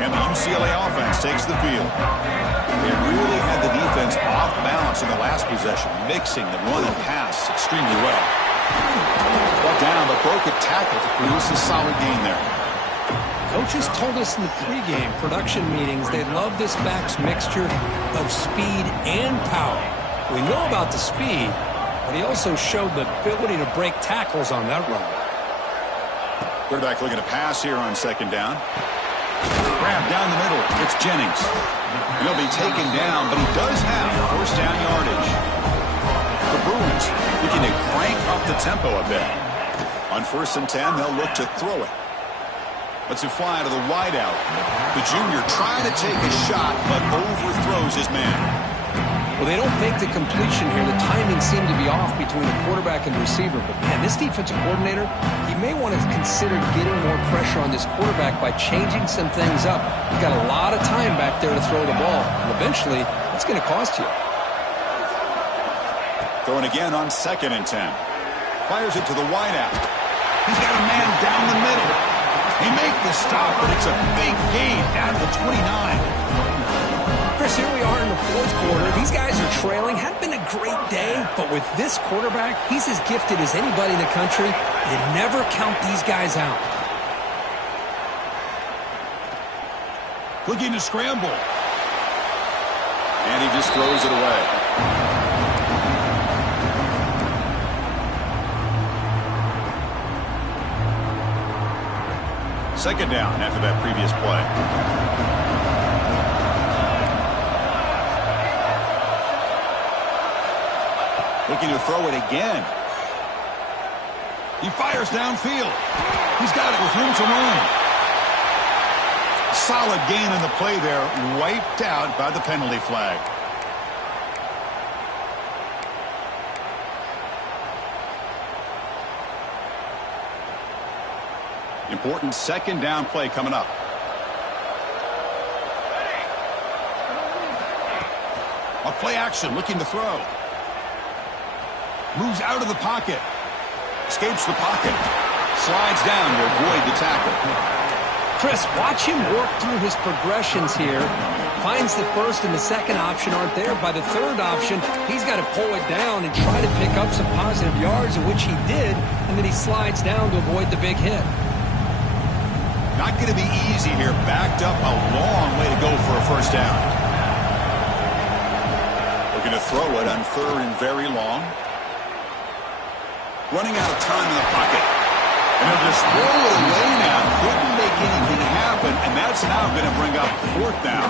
And the UCLA offense takes the field. They really had the defense off balance in the last possession, mixing the run and pass extremely well. Brought down, but broke a tackle to produce a solid gain there. Coaches told us in the pregame production meetings they love this back's mixture of speed and power. We know about the speed, but he also showed the ability to break tackles on that run. Quarterback looking to pass here on second down. Grab down the middle. It's Jennings. He'll be taken down, but he does have first down yardage. The Bruins looking to crank up the tempo a bit. On 1st and 10, they'll look to throw it. Let's it fly to the wideout. The junior trying to take a shot, but overthrows his man. Well, they don't make the completion here. The timing seemed to be off between the quarterback and receiver. But, man, this defensive coordinator, he may want to consider getting more pressure on this quarterback by changing some things up. You've got a lot of time back there to throw the ball. And eventually, it's going to cost you. Throwing again on 2nd and 10. Fires it to the wideout. He's got a man down the middle. He makes the stop, but it's a big gain down to the 29. Chris, here we are in the 4th quarter. These guys are trailing. Hadn't been a great day, but with this quarterback, he's as gifted as anybody in the country. You never count these guys out. Looking to scramble. And he just throws it away. Second down after that previous play. Looking to throw it again. He fires downfield. He's got it with room to run. Solid gain in the play there. Wiped out by the penalty flag. Important second down play coming up. A play action looking to throw. Moves out of the pocket. Escapes the pocket. Slides down to avoid the tackle. Chris, watch him work through his progressions here. Finds the first and the second option aren't there. By the third option, he's got to pull it down and try to pick up some positive yards, of which he did, and then he slides down to avoid the big hit. Not going to be easy here. Backed up a long way to go for a first down. Looking to throw it on 3rd and very long. Running out of time in the pocket. And he'll just throw it away now. Couldn't make anything happen, and that's now going to bring up 4th down.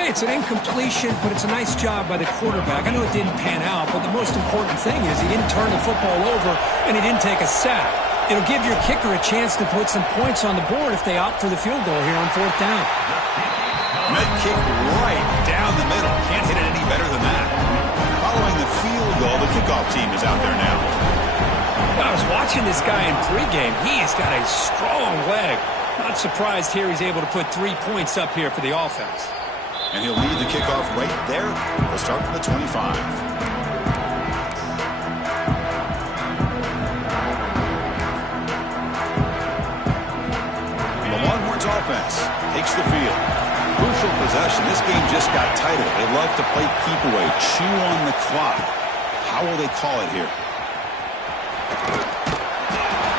Hey, it's an incompletion, but it's a nice job by the quarterback. I know it didn't pan out, but the most important thing is he didn't turn the football over, and he didn't take a sack. It'll give your kicker a chance to put some points on the board if they opt for the field goal here on 4th down. Med kick right down the middle. Can't hit it any better than that. Following the field goal, the kickoff team is out there now. I was watching this guy in pregame. He has got a strong leg. Not surprised here he's able to put 3 points up here for the offense. And he'll lead the kickoff right there. We'll start from the 25. offense takes the field. Crucial possession. This game just got tighter. They love to play keep away, chew on the clock. How will they call it here?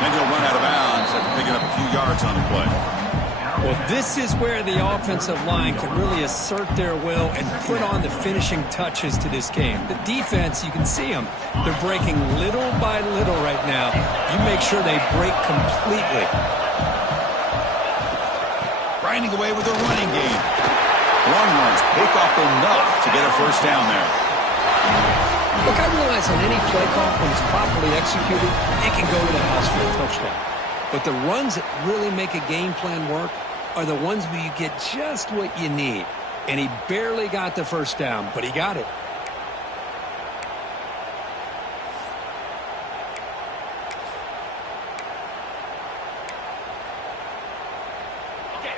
Then he'll run out of bounds after picking up a few yards on the play. Well, this is where the offensive line can really assert their will and put on the finishing touches to this game. The defense, you can see them. They're breaking little by little right now. You make sure they break completely. Grinding away with a running game. Longhorns pick up enough to get a first down there. Look, I realize on any play call, when it's properly executed, it can go to the house for a touchdown. But the runs that really make a game plan work are the ones where you get just what you need. And he barely got the first down, but he got it.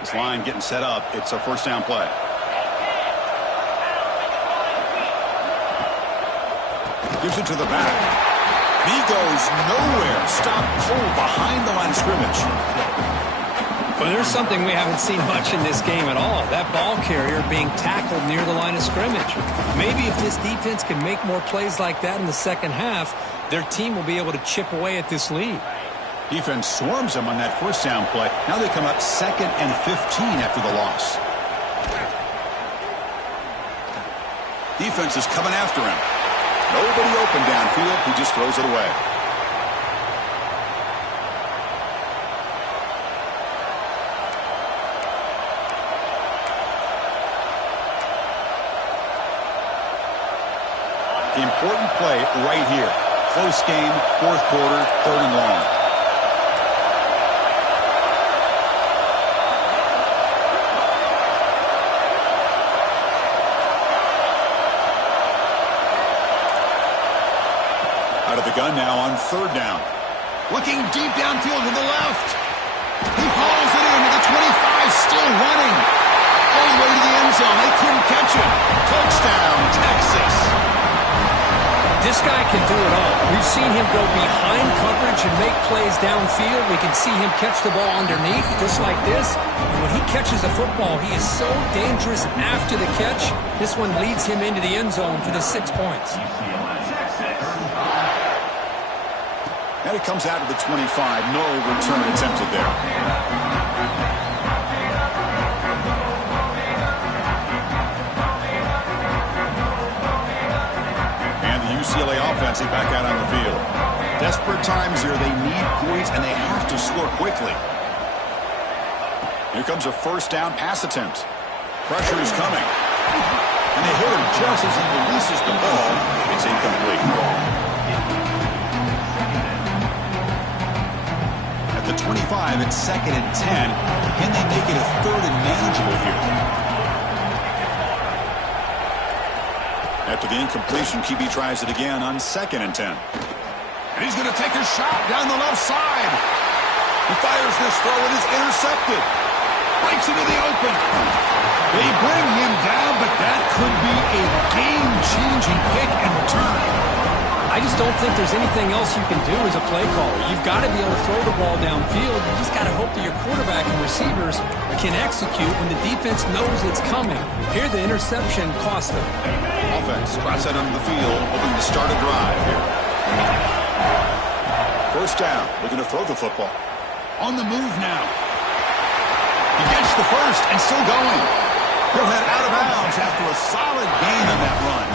This line getting set up. It's a first down play. Gives it to the back. He goes nowhere. Stop pulled behind the line of scrimmage. Well, there's something we haven't seen much in this game at all. That ball carrier being tackled near the line of scrimmage. Maybe if this defense can make more plays like that in the second half, their team will be able to chip away at this lead. Defense swarms them on that first down play. Now they come up 2nd and 15 after the loss. Defense is coming after him. Nobody open downfield. He just throws it away. The important play right here. Close game, 4th quarter, 3rd and long. Out of the gun now on 3rd down. Looking deep downfield to the left. He hauls it in to the 25, still running. All the way to the end zone. They couldn't catch him. Touchdown, Texas. This guy can do it all. We've seen him go behind coverage and make plays downfield. We can see him catch the ball underneath, just like this. And when he catches a football, he is so dangerous after the catch. This one leads him into the end zone for the 6 points. And it comes out of the 25. No return attempted there. And the UCLA offense is back out on the field. Desperate times here. They need points, and they have to score quickly. Here comes a first down pass attempt. Pressure is coming. And they hit him just as he releases the ball. It's incomplete. The 25, it's 2nd and 10. Can they make it a 3rd and manageable here? After the incompletion, QB tries it again on 2nd and 10. And he's going to take a shot down the left side. He fires this throw. It is intercepted. Breaks into the open. They bring him down, but that could be a game-changing kick and return. I just don't think there's anything else you can do as a play caller. You've got to be able to throw the ball downfield. You just got to hope that your quarterback and receivers can execute when the defense knows it's coming. Here, the interception cost them. Offense squats out onto the field, hoping to start a drive here. First down, looking to throw the football. On the move now. He gets the first and still going. He'll head out of bounds after a solid gain on that run.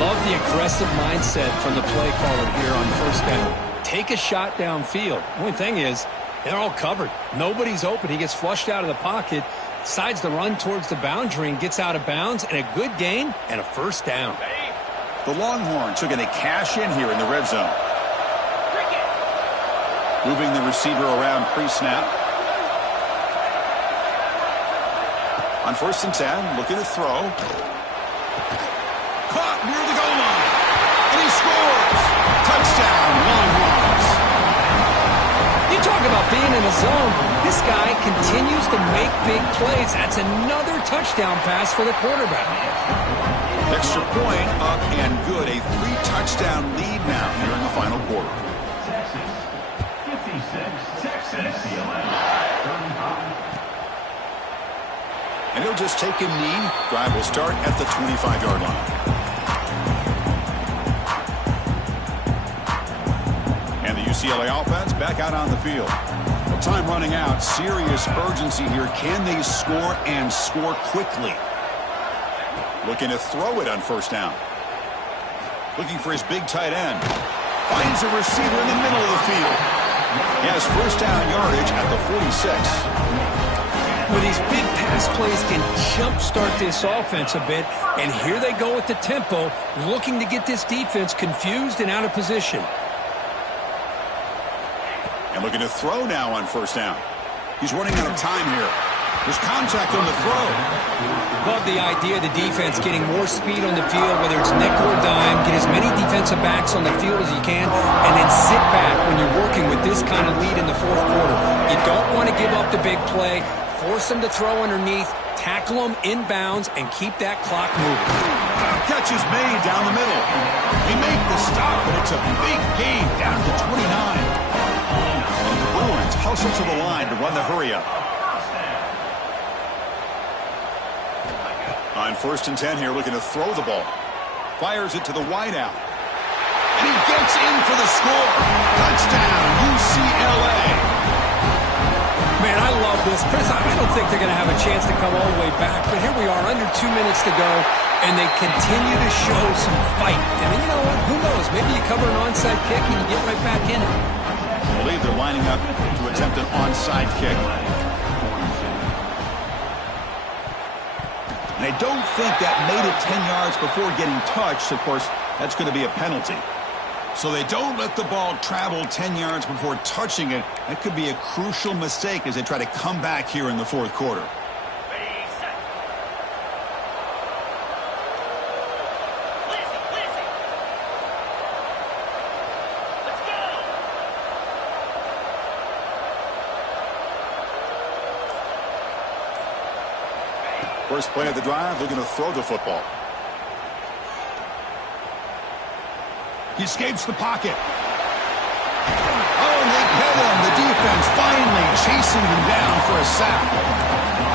Love the aggressive mindset from the play caller here on first down. Take a shot downfield. The only thing is, they're all covered. Nobody's open. He gets flushed out of the pocket, decides to run towards the boundary and gets out of bounds, and a good gain and a first down. The Longhorns are going to cash in here in the red zone. Moving the receiver around pre-snap. On 1st and 10, looking to throw. Caught near the goal line. And he scores. Touchdown, Longhorns. You talk about being in a zone. This guy continues to make big plays. That's another touchdown pass for the quarterback. Extra point up and good. A 3-touchdown lead now here in the final quarter. he'll just take a knee. Drive will start at the 25-yard line. And the UCLA offense back out on the field. Well, time running out. Serious urgency here. Can they score and score quickly? Looking to throw it on first down. Looking for his big tight end. Finds a receiver in the middle of the field. He has first down yardage at the 46. Well, these big pass plays can jumpstart this offense a bit, and here they go with the tempo, looking to get this defense confused and out of position. And looking to throw now on first down. He's running out of time here. There's contact on the throw. Love the idea of the defense getting more speed on the field, whether it's nickel or dime. Get as many defensive backs on the field as you can, and then sit back when you're working with this kind of lead in the fourth quarter. You don't want to give up the big play. Force them to throw underneath, tackle them inbounds, and keep that clock moving. Catch is made down the middle. They make the stop, but it's a big gain down to 29. And the Bruins hustle to the line to run the hurry-up. On first and 10 here, looking to throw the ball. Fires it to the wideout. And he gets in for the score. Touchdown, UCLA. Man, I love this. Chris, I don't think they're going to have a chance to come all the way back, but here we are, under 2 minutes to go, and they continue to show some fight. And then, you know what? Who knows? Maybe you cover an onside kick and you get right back in it. I believe they're lining up to attempt an onside kick. And I don't think that made it 10 yards before getting touched. Of course, that's going to be a penalty. So they don't let the ball travel 10 yards before touching it. That could be a crucial mistake as they try to come back here in the fourth quarter. First play of the drive, looking to throw the football. He escapes the pocket. Oh, and they get him. The defense finally chasing him down for a sack.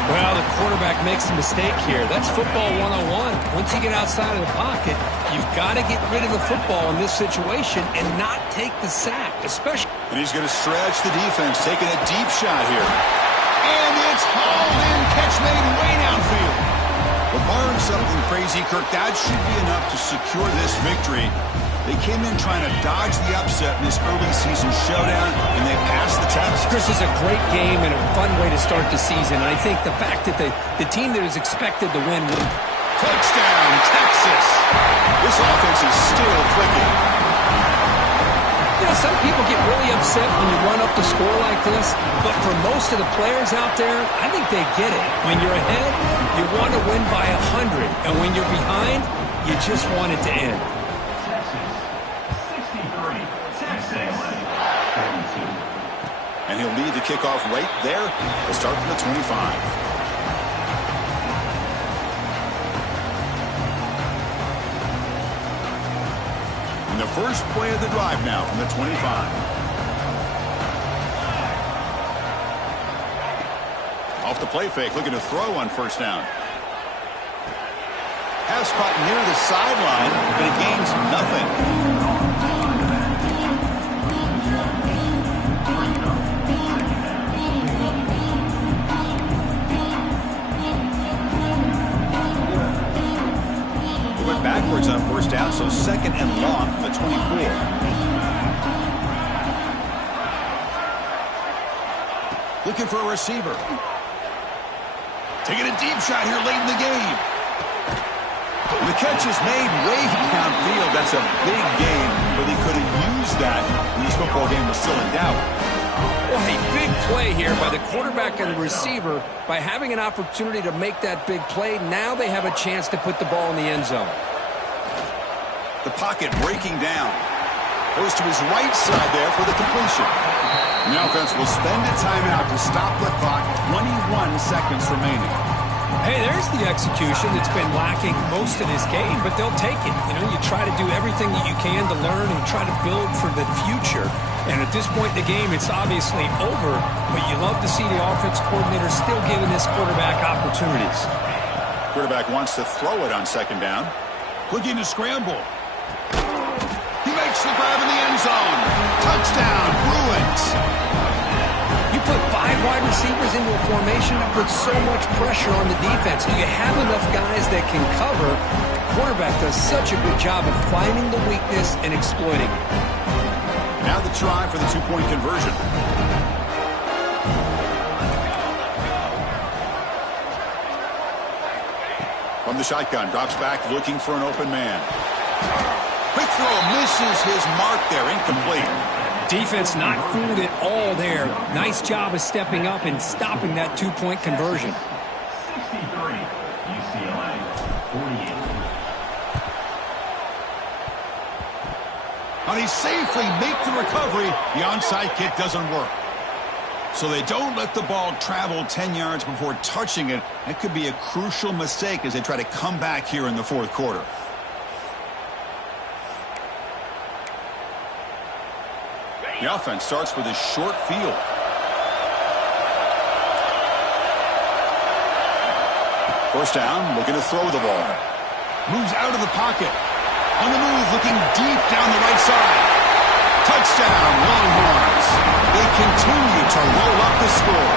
Well, the quarterback makes a mistake here. That's football 101. Once you get outside of the pocket, you've got to get rid of the football in this situation and not take the sack, especially. And he's going to stretch the defense, taking a deep shot here. And it's hauled in, catch made way downfield. But barring something crazy, Kirk, that should be enough to secure this victory. They came in trying to dodge the upset in this early season showdown, and they passed the test. Chris, is a great game and a fun way to start the season. And I think the fact that the team that is expected to win will. Touchdown, Texas. This offense is still clicking. You know, some people get really upset when you run up the score like this, but for most of the players out there, I think they get it. When you're ahead, you want to win by 100, and when you're behind, you just want it to end. And he'll lead the kickoff right there. He'll start from the 25. And the first play of the drive now from the 25. Off the play fake, looking to throw on first down. Pass caught near the sideline, but it gains nothing. Backwards on first down, so second and long from the 24. Looking for a receiver. Taking a deep shot here late in the game. The catch is made way downfield. That's a big gain, but he could have used that when this football game was still in doubt. Well, a big play here by the quarterback and the receiver. By having an opportunity to make that big play, now they have a chance to put the ball in the end zone. The pocket breaking down. Goes to his right side there for the completion. And the offense will spend a timeout to stop the clock. 21 seconds remaining. Hey, there's the execution that's been lacking most of this game, but they'll take it. You know, you try to do everything that you can to learn and try to build for the future. And at this point in the game, it's obviously over, but you love to see the offense coordinator still giving this quarterback opportunities. Quarterback wants to throw it on second down. Looking to scramble. He makes the grab in the end zone. Touchdown, Bruins. You put 5 wide receivers into a formation that puts so much pressure on the defense. Do you have enough guys that can cover? The quarterback does such a good job of finding the weakness and exploiting it. Now the try for the 2-point conversion. From the shotgun, drops back looking for an open man. Quick throw, misses his mark there, incomplete. Defense not fooled at all there. Nice job of stepping up and stopping that 2-point conversion. 63, UCLA, 48. How they safely make the recovery. The onside kick doesn't work. So they don't let the ball travel 10 yards before touching it. That could be a crucial mistake as they try to come back here in the fourth quarter. The offense starts with a short field. First down, looking to throw the ball. Moves out of the pocket. On the move, looking deep down the right side. Touchdown, Longhorns. They continue to roll up the score.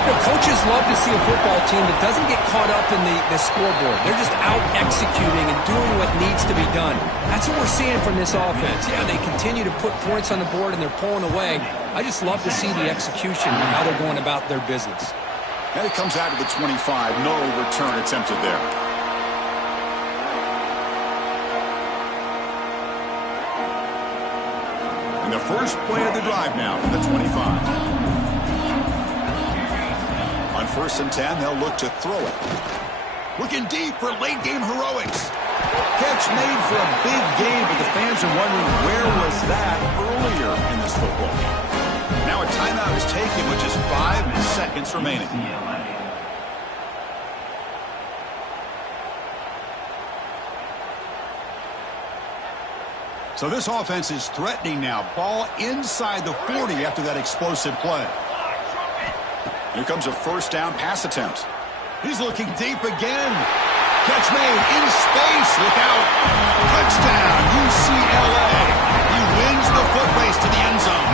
You know, coaches love to see a football team that doesn't get caught up in the scoreboard. They're just out executing and doing what needs to be done. That's what we're seeing from this offense. Yeah, they continue to put points on the board and they're pulling away. I just love to see the execution and how they're going about their business. And it comes out to the 25. No return attempted there. And the first play of the drive now from the 25. On 1st and 10, they'll look to throw it. Looking deep for late-game heroics. Catch made for a big game, but the fans are wondering where was that earlier in this football game. Now a timeout is taken with just 5 seconds remaining. So this offense is threatening now. Ball inside the 40 after that explosive play. Here comes a first down pass attempt. He's looking deep again. Catch made in space. Look out. Touchdown, UCLA. He wins the foot race to the end zone.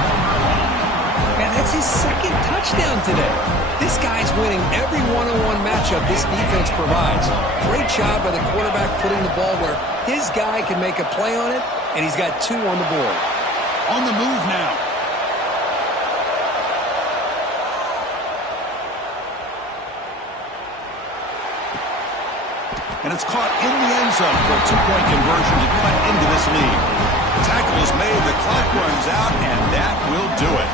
Man, that's his second touchdown today. This guy's winning every one-on-one matchup this defense provides. Great job by the quarterback putting the ball where his guy can make a play on it, and he's got 2 on the board. On the move now. And it's caught in the end zone for a 2-point conversion to cut into this lead. The tackle is made, the clock runs out, and that will do it.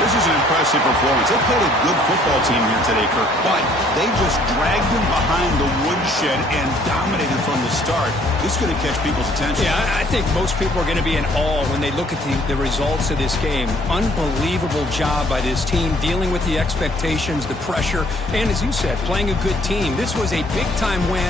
This is an impressive performance. They played a good football team here today, Kirk, but they just dragged them behind the woodshed and dominated from the start. This is going to catch people's attention. Yeah, I think most people are going to be in awe when they look at the results of this game. Unbelievable job by this team, dealing with the expectations, the pressure, and as you said, playing a good team. This was a big-time win.